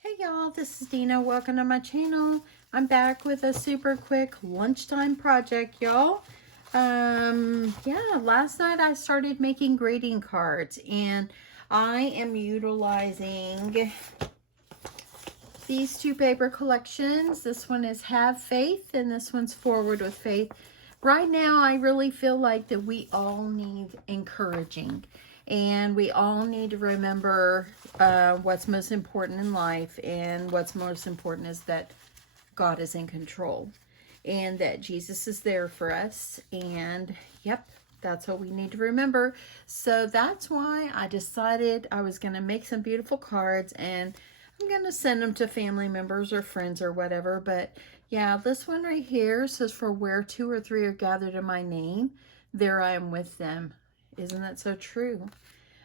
Hey y'all, this is Dina. Welcome to my channel. I'm back with a super quick lunchtime project, y'all. Last night I started making greeting cards and I am utilizing these two paper collections. This one is Have Faith and this one's Forward with Faith. Right now, I really feel like that we all need encouraging. And we all need to remember what's most important in life. And what's most important is that God is in control. And that Jesus is there for us. And, yep, that's what we need to remember. So that's why I decided I was going to make some beautiful cards. And I'm going to send them to family members or friends or whatever. But yeah, this one right here says, for where two or three are gathered in my name, there I am with them. Isn't that so true?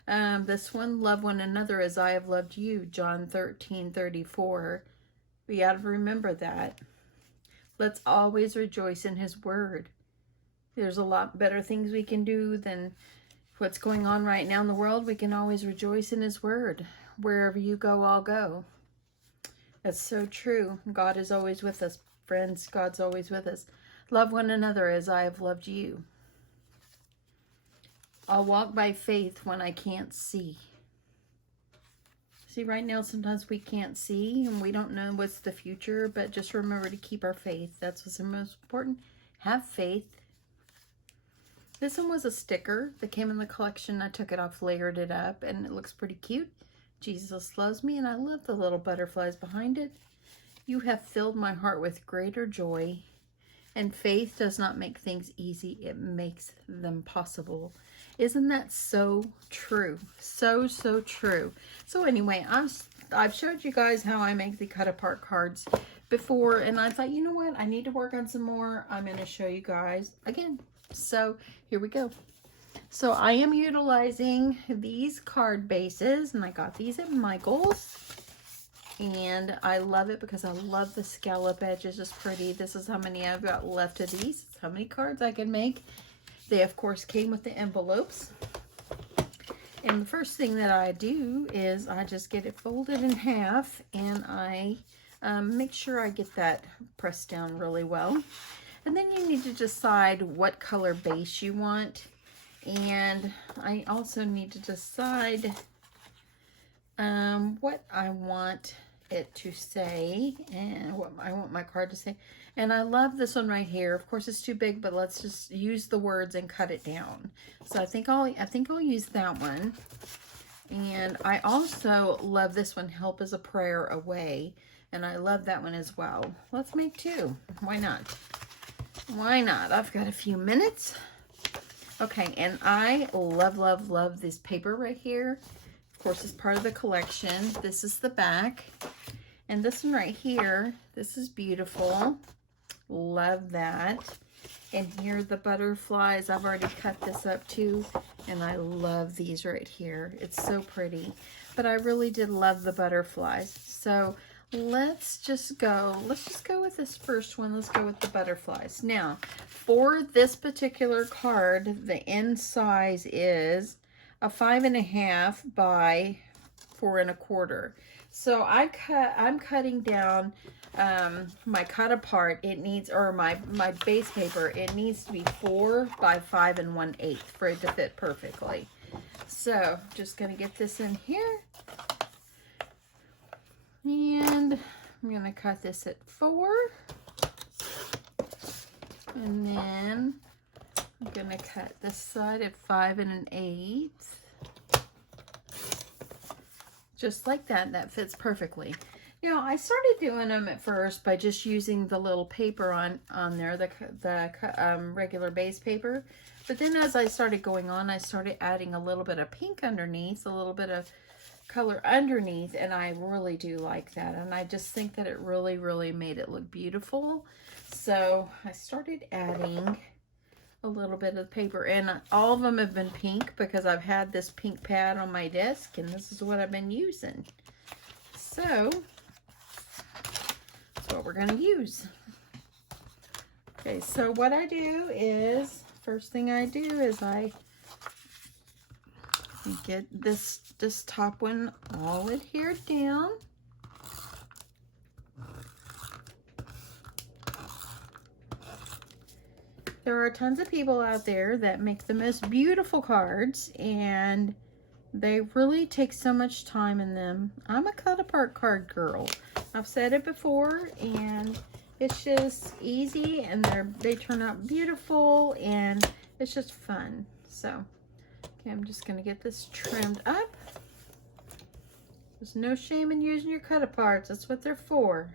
This one, love one another as I have loved you, John 13:34. We got to remember that. Let's always rejoice in his word. There's a lot better things we can do than what's going on right now in the world. We can always rejoice in his word. Wherever you go, I'll go. That's so true. God is always with us, friends. God's always with us. Love one another as I have loved you. I'll walk by faith when I can't see. See, right now, sometimes we can't see and we don't know what's the future, but just remember to keep our faith. That's what's the most important. Have faith. This one was a sticker that came in the collection. I took it off, layered it up, and it looks pretty cute. Jesus loves me, and I love the little butterflies behind it. You have filled my heart with greater joy, and faith does not make things easy. It makes them possible. Isn't that so true? So, so true. So anyway, I've showed you guys how I make the cut apart cards before, and I thought, you know what? I need to work on some more. I'm going to show you guys again. So here we go. So I am utilizing these card bases, and I got these at Michael's. And I love it because I love the scallop edge. It's just pretty. This is how many I've got left of these. How many cards I can make. They, of course, came with the envelopes. And the first thing that I do is I just get it folded in half. And I make sure I get that pressed down really well. And then you need to decide what color base you want. And I also need to decide what I want it to say and what I want my card to say. And I love this one right here. Of course, it's too big, but let's just use the words and cut it down. So I think I'll use that one. And I also love this one, Help is a Prayer Away. And I love that one as well. Let's make two. Why not? Why not? I've got a few minutes. Okay, and I love, love, love this paper right here. Of course, it's part of the collection. This is the back. And this one right here, this is beautiful. Love that. And here are the butterflies. I've already cut this up too. And I love these right here. It's so pretty. But I really did love the butterflies. So let's just go with this first one. Let's go with the butterflies. Now, for this particular card, the end size is a 5.5 by 4 1/4. So I'm cutting down my cut apart. It needs, or my base paper, it needs to be 4 by 5 1/8 for it to fit perfectly. So just gonna get this in here. And I'm going to cut this at 4. And then I'm going to cut this side at 5 1/8. Just like that. That fits perfectly. Now, I started doing them at first by just using the little paper on there, the regular base paper. But then as I started going on, I started adding a little bit of pink underneath, a little bit of color underneath, and I really do like that, and I just think that it really, really made it look beautiful. So I started adding a little bit of paper, and all of them have been pink because I've had this pink pad on my desk, and this is what I've been using. So that's what we're going to use. Okay, so what I do is, first thing I do is I get this top one all adhered down. There are tons of people out there that make the most beautiful cards, and they really take so much time in them. I'm a cut apart card girl. I've said it before, and it's just easy, and they turn out beautiful, and it's just fun. So, okay, I'm just gonna get this trimmed up. There's no shame in using your cut aparts. That's what they're for.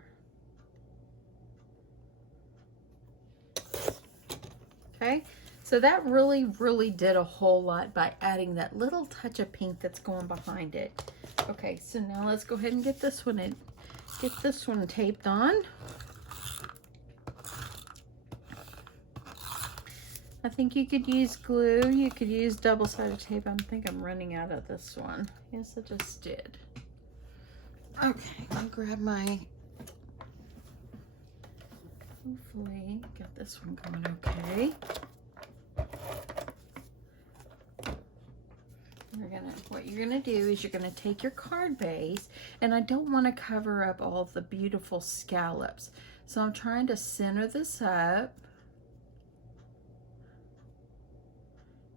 Okay, so that really did a whole lot by adding that little touch of pink that's going behind it. Okay, so now let's go ahead and get this one in, get this one taped on. I think you could use glue, you could use double-sided tape. I think I'm running out of this one. Yes, I just did. Okay, I'll grab my, hopefully get this one going okay. What you're gonna do is you're gonna take your card base, and I don't want to cover up all the beautiful scallops, so I'm trying to center this up,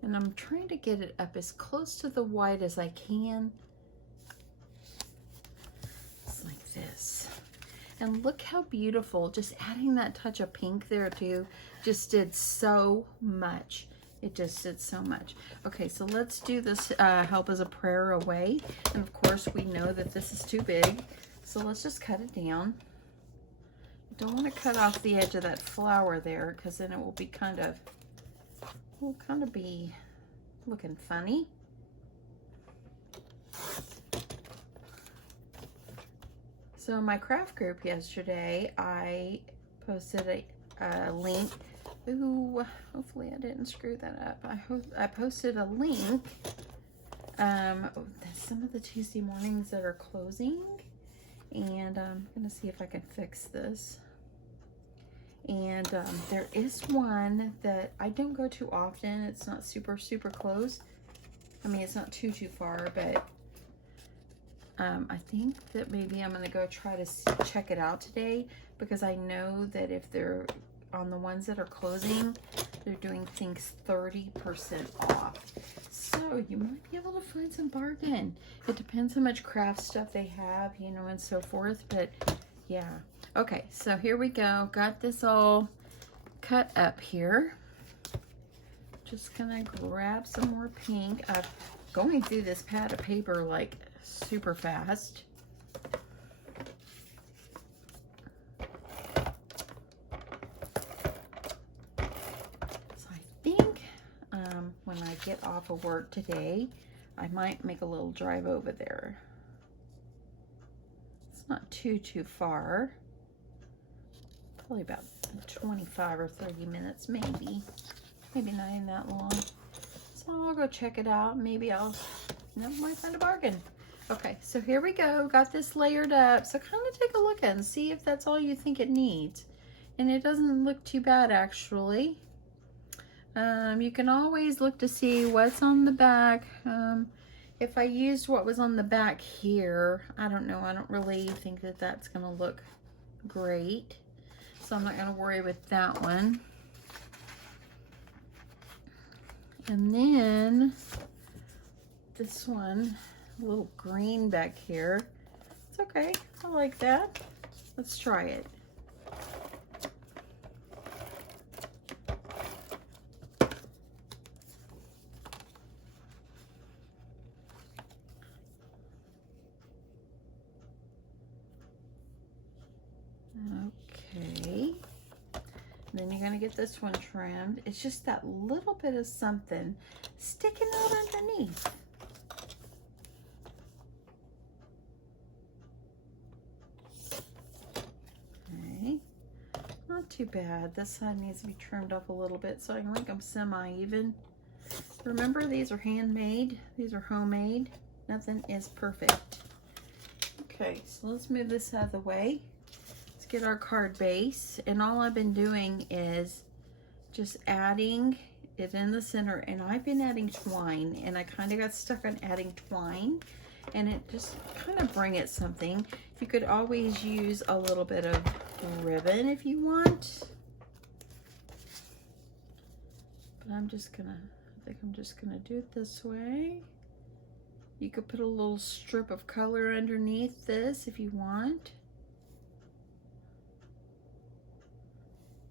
and I'm trying to get it up as close to the white as I can. It's like this. And look how beautiful, just adding that touch of pink there too, just did so much. It just did so much. Okay, so let's do this help as a prayer away. And of course we know that this is too big, so let's just cut it down. Don't want to cut off the edge of that flower there, because then it will be will kind of be looking funny. So in my craft group yesterday, I posted a link. Ooh, hopefully I didn't screw that up. I posted a link, some of the Tuesday mornings that are closing, and I'm gonna see if I can fix this. And there is one that I don't go to often. It's not super close. I mean, it's not too far, but I think that maybe I'm gonna go try to check it out today, because I know that if they're on the ones that are closing, they're doing things 30% off. So you might be able to find some bargain. It depends how much craft stuff they have, you know, and so forth, but yeah. Okay, so here we go. Got this all cut up here. Just gonna grab some more pink. I'm going through this pad of paper like super fast. When I get off of work today, I might make a little drive over there. It's not too far. Probably about 25 or 30 minutes, maybe not even that long. So I'll go check it out. Maybe might find a bargain. Okay, so here we go. Got this layered up. So kind of take a look at it and see if that's all you think it needs. And it doesn't look too bad, actually. You can always look to see what's on the back. If I used what was on the back here, I don't know. I don't really think that that's going to look great. So I'm not going to worry with that one. And then this one, a little green back here. It's okay. I like that. Let's try it. Okay, then you're going to get this one trimmed. It's just that little bit of something sticking out underneath. Okay, not too bad. This side needs to be trimmed up a little bit so I can make them semi-even. Remember, these are handmade. These are homemade. Nothing is perfect. Okay, so let's move this out of the way. Get our card base, and all I've been doing is just adding it in the center, and I've been adding twine, and I kind of got stuck on adding twine, and it just kind of bring it something. You could always use a little bit of ribbon if you want. But I think I'm just gonna do it this way. You could put a little strip of color underneath this if you want.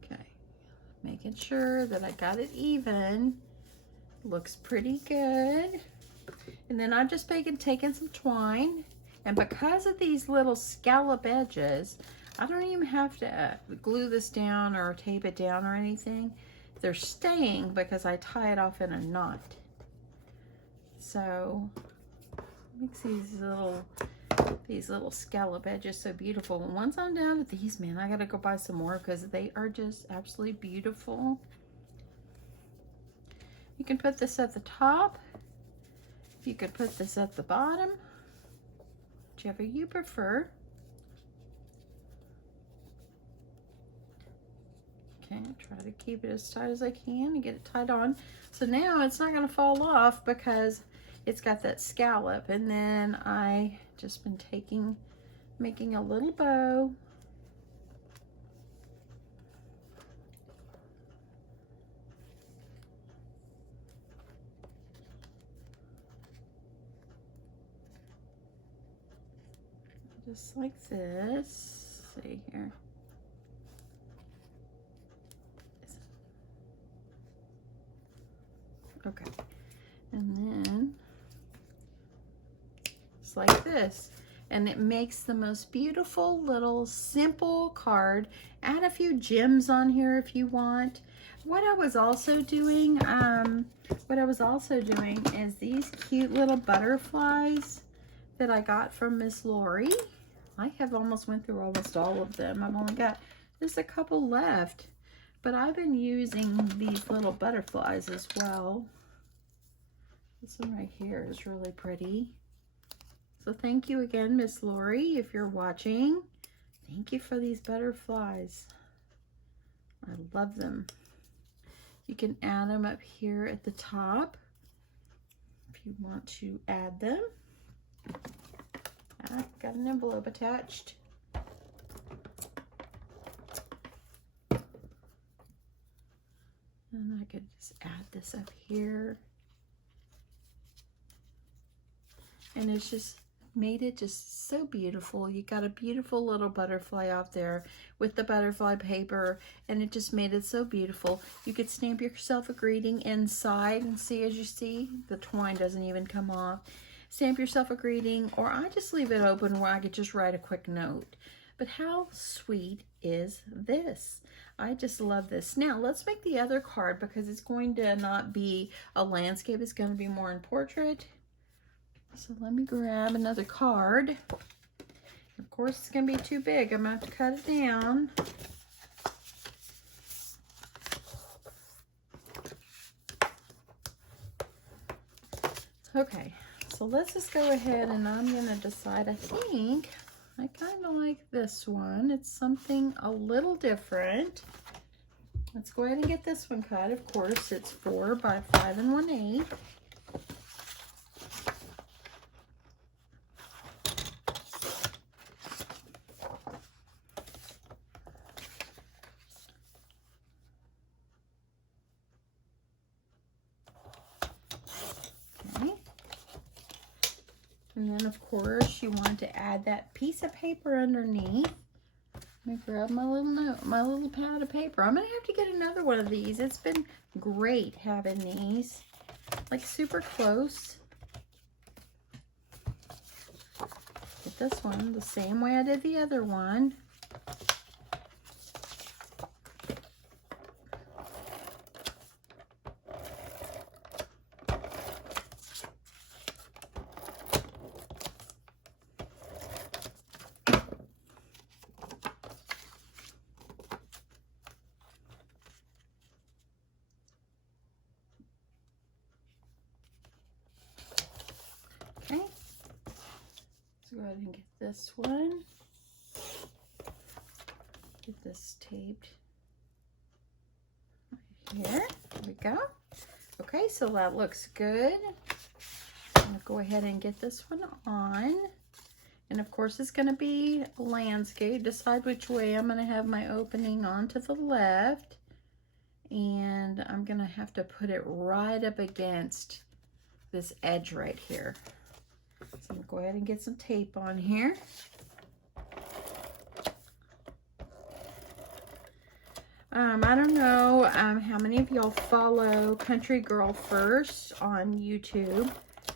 Okay, making sure that I got it even. Looks pretty good. And then I've just taken some twine, and because of these little scallop edges, I don't even have to glue this down or tape it down or anything. They're staying because I tie it off in a knot. So makes these little scallop edges so beautiful. And once I'm done with these, man, I gotta go buy some more because they are just absolutely beautiful. You can put this at the top. You could put this at the bottom, whichever you prefer. Okay, try to keep it as tight as I can and get it tied on. So now it's not going to fall off because it's got that scallop. And then I just been making a little bow. Just like this. Let's see here. Okay, and then it's like this, and it makes the most beautiful little simple card. Add a few gems on here if you want. What I was also doing is these cute little butterflies that I got from Miss Lori. I have almost went through almost all of them. I've only got just a couple left. But I've been using these little butterflies as well. This one right here is really pretty. So thank you again, Miss Lori, if you're watching. Thank you for these butterflies. I love them. You can add them up here at the top if you want to add them. I've got an envelope attached. And I could just add this up here. And it's just made it just so beautiful. You got a beautiful little butterfly out there with the butterfly paper, and it just made it so beautiful. You could stamp yourself a greeting inside, and see, as you see, the twine doesn't even come off. Stamp yourself a greeting, or I just leave it open where I could just write a quick note. But how sweet is this? I just love this. Now let's make the other card, because it's going to not be a landscape, it's going to be more in portrait. So let me grab another card. Of course, it's going to be too big. I'm going to have to cut it down. Okay, so let's just go ahead, and I'm going to decide. I think I kind of like this one. It's something a little different. Let's go ahead and get this one cut. Of course, it's 4 by 5 1/8. And then, of course, you want to add that piece of paper underneath. Let me grab my little pad of paper. I'm going to have to get another one of these. It's been great having these, like, super close. Get this one the same way I did the other one. Okay, let's go ahead and get this one. Get this taped right here. There we go. Okay, so that looks good. I'm going to go ahead and get this one on. And of course, it's going to be landscape. Decide which way I'm going to have my opening on to the left. And I'm gonna have to put it right up against this edge right here. So I'm gonna go ahead and get some tape on here. I don't know how many of y'all follow Country Girl First on YouTube.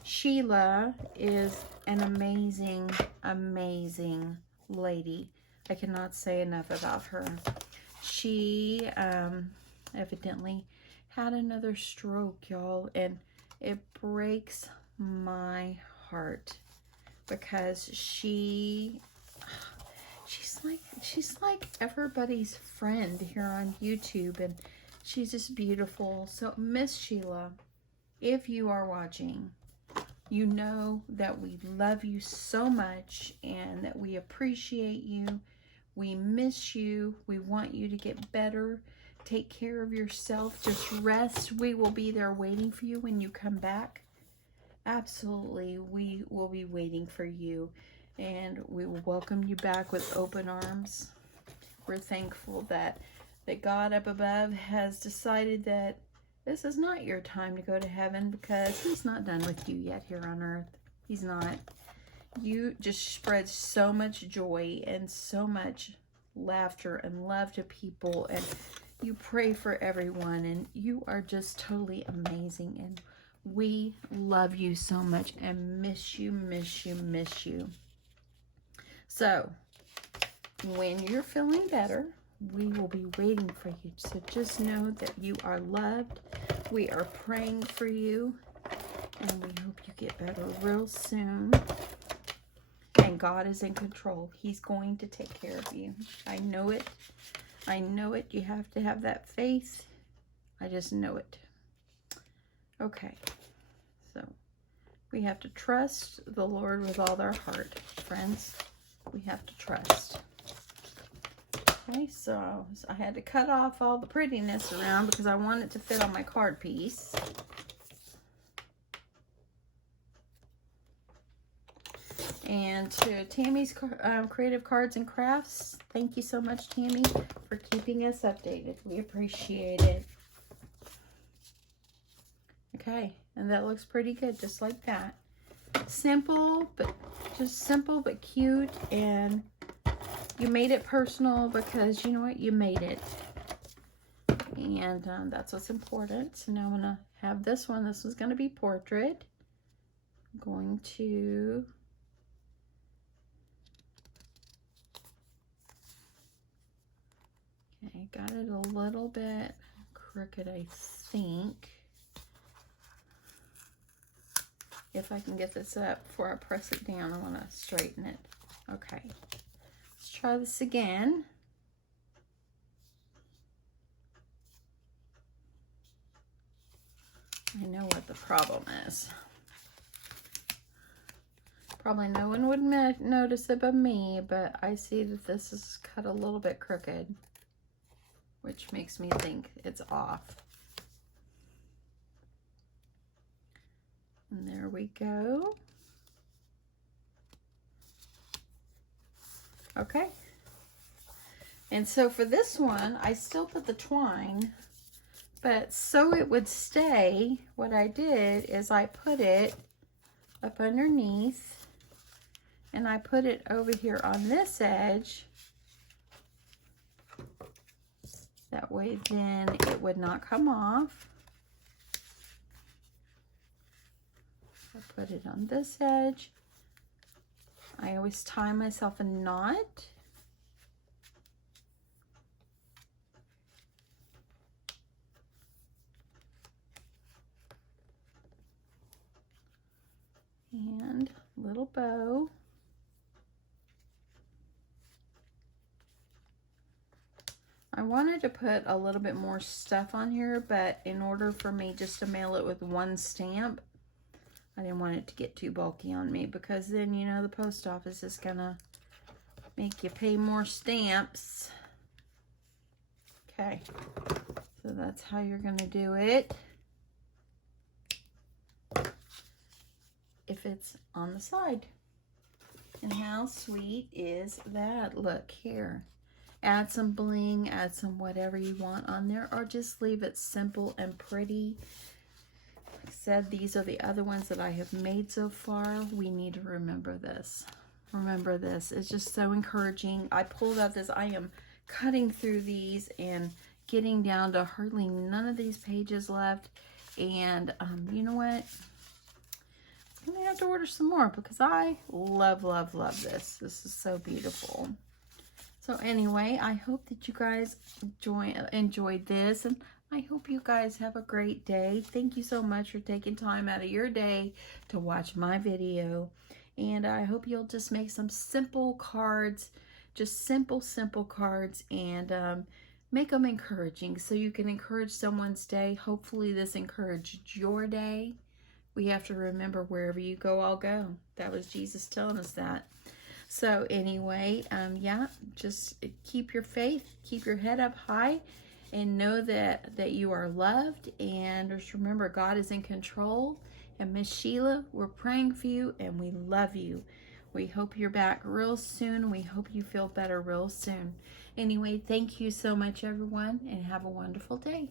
Sheila is an amazing, amazing lady. I cannot say enough about her. She evidently had another stroke, y'all, and it breaks my heart because she's like everybody's friend here on YouTube, and she's just beautiful. So Miss Sheila, if you are watching, you know that we love you so much and that we appreciate you. We miss you. We want you to get better. Take care of yourself. Just rest. We will be there waiting for you when you come back. Absolutely, we will be waiting for you, and we will welcome you back with open arms. We're thankful that God up above has decided that this is not your time to go to heaven, because he's not done with you yet here on earth. He's not. You just spread so much joy and so much laughter and love to people, and you pray for everyone, and you are just totally amazing, and we love you so much and miss you, miss you, miss you. So when you're feeling better, we will be waiting for you. So just know that you are loved. We are praying for you, and we hope you get better real soon. And God is in control. He's going to take care of you. I know it. I know it. You have to have that faith. I just know it. Okay. So we have to trust the Lord with all our heart, friends. We have to trust. Okay, so I had to cut off all the prettiness around because I want it to fit on my card piece. And to Tammy's Creative Cards and Crafts, thank you so much, Tammy, for keeping us updated. We appreciate it. Okay, and that looks pretty good, just like that. Simple, but just simple but cute, and you made it personal because you know what, you made it. And that's what's important. So now I'm gonna have this one. This is gonna be portrait. I'm going to okay, got it a little bit crooked, I think. If I can get this up before I press it down, I want to straighten it. Okay, let's try this again. I know what the problem is. Probably no one would notice it but me, but I see that this is cut a little bit crooked, which makes me think it's off. And there we go. Okay. And so for this one, I still put the twine, but so it would stay, what I did is I put it up underneath, and I put it over here on this edge. That way then it would not come off. I put it on this edge. I always tie myself a knot. And little bow. I wanted to put a little bit more stuff on here, but in order for me just to mail it with one stamp, I didn't want it to get too bulky on me, because then, you know, the post office is gonna make you pay more stamps. Okay, so that's how you're gonna do it. If it's on the side. And how sweet is that? Look here. add some bling, add some whatever you want on there, or just leave it simple and pretty. Like I said, these are the other ones that I have made so far. We need to remember this. Remember this. It's just so encouraging. I pulled out this. I am cutting through these and getting down to hardly none of these pages left. And you know what? I'm going to have to order some more because I love, love, love this. This is so beautiful. So anyway, I hope that you guys enjoyed this, and I hope you guys have a great day. Thank you so much for taking time out of your day to watch my video. And I hope you'll just make some simple cards, just simple cards, and make them encouraging so you can encourage someone's day. Hopefully this encouraged your day. We have to remember, wherever you go, I'll go. That was Jesus telling us that. So anyway, yeah, just keep your faith, keep your head up high, and know that you are loved. And just remember, God is in control. And Miss Sheila, we're praying for you, and we love you. We hope you're back real soon. We hope you feel better real soon. Anyway, thank you so much, everyone, and have a wonderful day.